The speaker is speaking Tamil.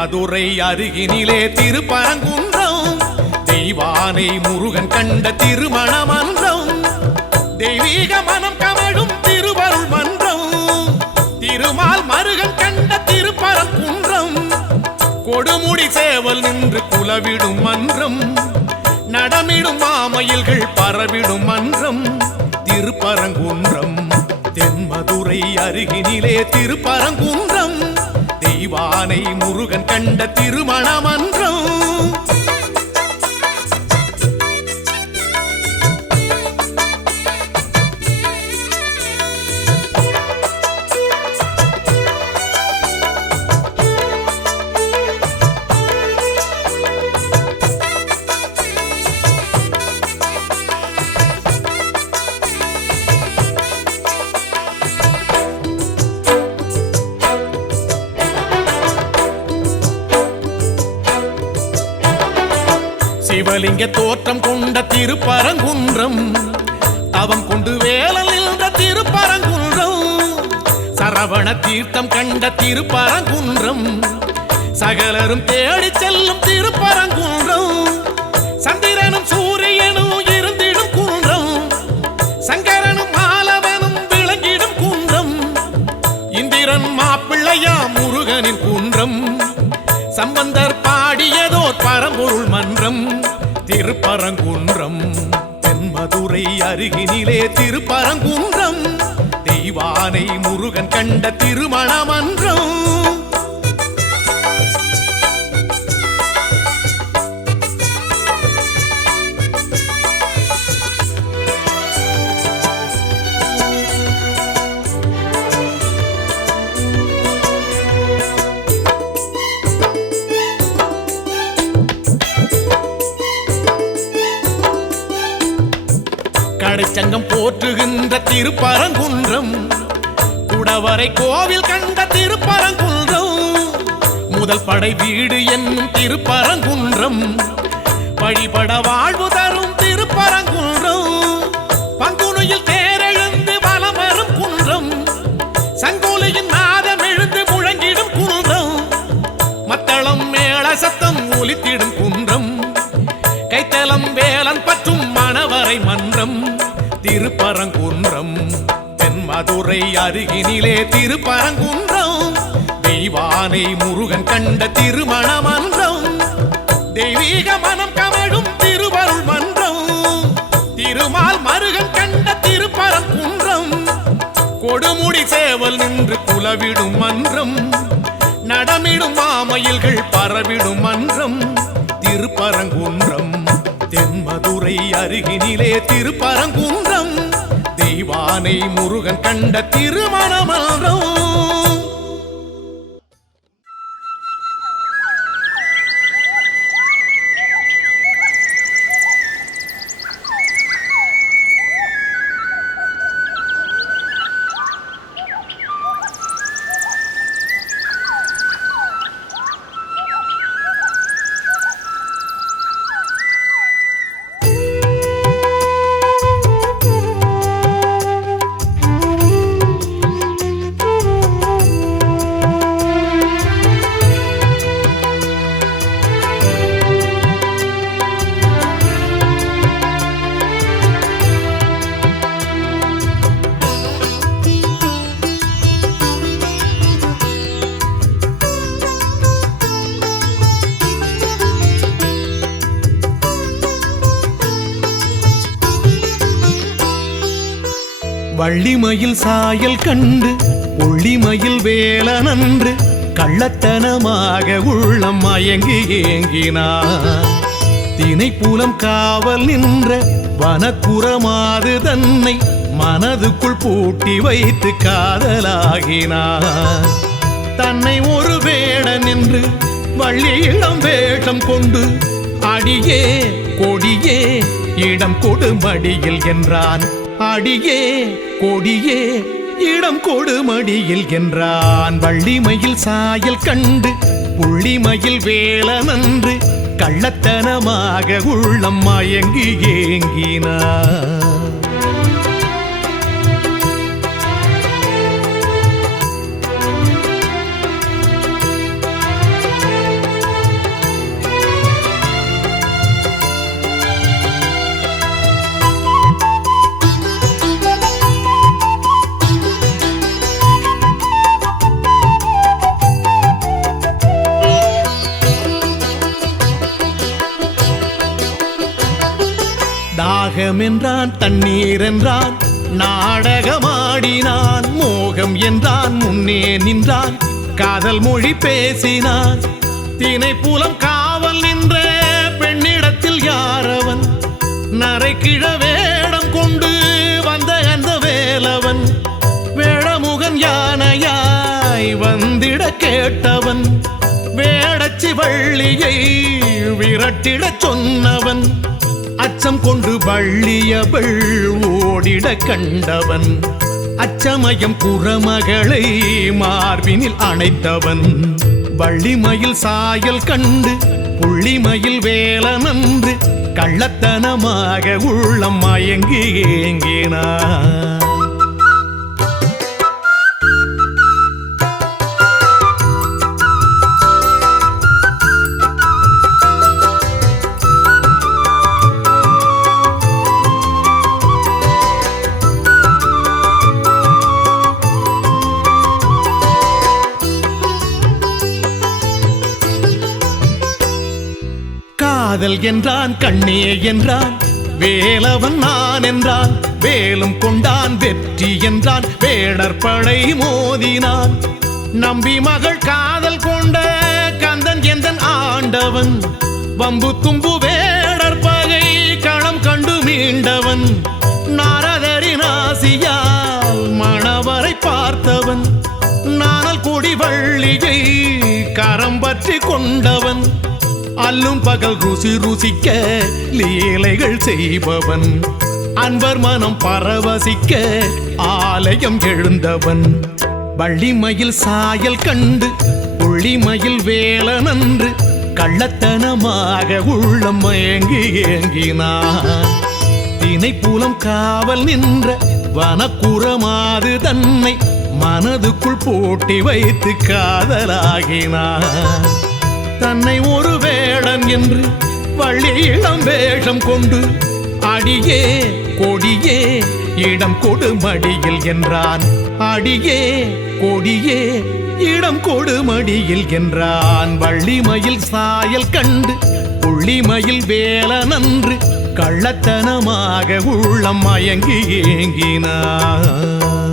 மதுரை அருகினிலே திருப்பரங்குன்றம் தெய்வானை முருகன் கண்ட திருமண மன்றம் தெய்வீக மனம் கமழும் திருவருள் மன்றம் திருமால் மருகன் கண்ட திருப்பரங்குன்றம் கொடுமுடி சேவல் நின்று குலவிடும் மன்றம் நடமிடும் மாமயில்கள் பரவிடும் மன்றம் திருப்பரங்குன்றம் தென்மதுரை அருகினிலே திருப்பரங்குன்றம். தெய்வானை முருகன் கண்ட திருமணமன்று சிவலிங்க தோற்றம் கொண்ட திருப்பரங்குன்றம். தவம் கொண்டு வேலல் நின்ற திருப்பரங்குன்றம். சரவண தீர்த்தம் கண்ட திருப்பரங்குன்றம். சகலரும் தேடி செல்லும் திருப்பரங்குன்றம். சந்திரனும் சூரியனும் இருந்திடும் குன்றம். சங்கரனும் மாலவனும் விளங்கிடும் குன்றம். இந்திரன் மாப்பிள்ளையா முருகனின் குன்றம். சம்பந்தர் பாடியதோர் பரம்பொருள் மன்றம். திருப்பரங்குன்றம். தென்மதுரை அருகினிலே திருப்பரங்குன்றம். தெய்வானை முருகன் கண்ட திருமணமன்றம். மன்றம் கடைச்சங்கம் போற்றுகின்ற திருப்பரங்குன்றம். குடவரை கோவில் கண்ட திருப்பரங்குன்றம். முதல் படை வீடு என்னும் திருப்பரங்குன்றம். வழிபட வாழ்வு திருப்பரங்குன்றம். தென்மதுரை அருகினிலே திருப்பரங்குன்றம். தெய்வானை முருகன் கண்ட திருமண மன்றம் தெய்வீக மனம் கமழும் திருவருள் மன்றம். திருமால் மருகன் கண்ட திருப்பரங்குன்றம். கொடுமுடி சேவல் நின்று குலவிடும் மன்றம். நடமிடும் மாமயில்கள் பரவிடும் மன்றம். திருப்பரங்குன்றம். தென்மதுரை அருகினிலே திருப்பரங்குன்றம். ஆனை முருகன் கண்ட திருமண வள்ளிமயில் சாயல் கண்டு ஒள்ளிமையில் வேல நன்று கள்ளத்தனமாக உள்ளம் மயங்கி ஏங்கினான் தினைப்புலம் காவல் நின்ற வனக்குறமாது தன்னை மனதுக்குள் பூட்டி வைத்து காதலாகினான் தன்னை ஒரு வேடன் என்று வள்ளியிடம் வேடம் கொண்டு அடியே கொடியே இடம் கொடுமடியில் என்றான். அடியே கொடியே இடம் கொடுமடியில் என்றான். வள்ளிமையில் சாயல் கண்டு புள்ளிமயில் வேலனன்று கள்ளத்தனமாக உள்ளம் மயங்கி ஏங்கினார் தாகம் என்றான் தண்ணீர் என்றான் நாடகமாடினான் மோகம் என்றான் முன்னே நின்றான் காதல் மொழி பேசினான். தினை புலம் காவல் நின்ற பெண்ணிடத்தில் யாரவன்? நரை கிழ வேடம் கொண்டு வந்த அந்த வேலவன்? வேடமுகன் யானையாய் வந்திட கேட்டவன்? வேடச்சி வள்ளியை விரட்டிடச் சொன்னவன்? அச்சம் கொண்டு வள்ளியவள் ஓடிட கண்டவன். அச்சமயம் புறமகளை மார்பினில் அணைத்தவன். வள்ளிமயில் சாயல் கண்டு புள்ளிமயில் வேலனன்று கள்ளத்தனமாக உள்ளம் மயங்கி ஏங்கினான். காதல் என்றான் கண்ணே என்றான். வேலவன் நான் என்றான். வேலும் கொண்டான் வெற்றி என்றான். வேடர் படை மோதினான். நம்பி மகள் காதல் கொண்ட கந்தன் எந்தன் ஆண்டவன்? வம்பு தும்பு வேடர் பகை களம் கண்டு மீண்டவன். நாரதரின் ஆசியால் மணவரை பார்த்தவன். நாணல் கொடி வள்ளியை கரம் பற்றி கொண்டவன். அல்லும் பகல் ருசி ருசிக்க லீலைகள் செய்பவன். அன்பர் மனம் பரவசிக்க ஆலயம் எழுந்தவன். வள்ளிமயில் சாயல் கண்டு புள்ளிமயில் வேலனன்று கள்ளத்தனமாக உள்ளம் மயங்கி ஏங்கினான். தினைப்புலம் காவல் நின்ற வனக்குறமாது தன்னை மனதுக்குள் போட்டி வைத்து காதலாகினான். தன்னை ஒரு வேடன் என்று வள்ளி இளம் வேஷம் கொண்டு அடியே கொடியே இடம் கொடுமடியில் என்றான். அடியே கொடியே இடம் கொடுமடியில் என்றான். வள்ளிமயில் சாயல் கண்டு புள்ளிமயில் வேலனன்று கள்ளத்தனமாக உள்ளம் மயங்கி ஏங்கினான்.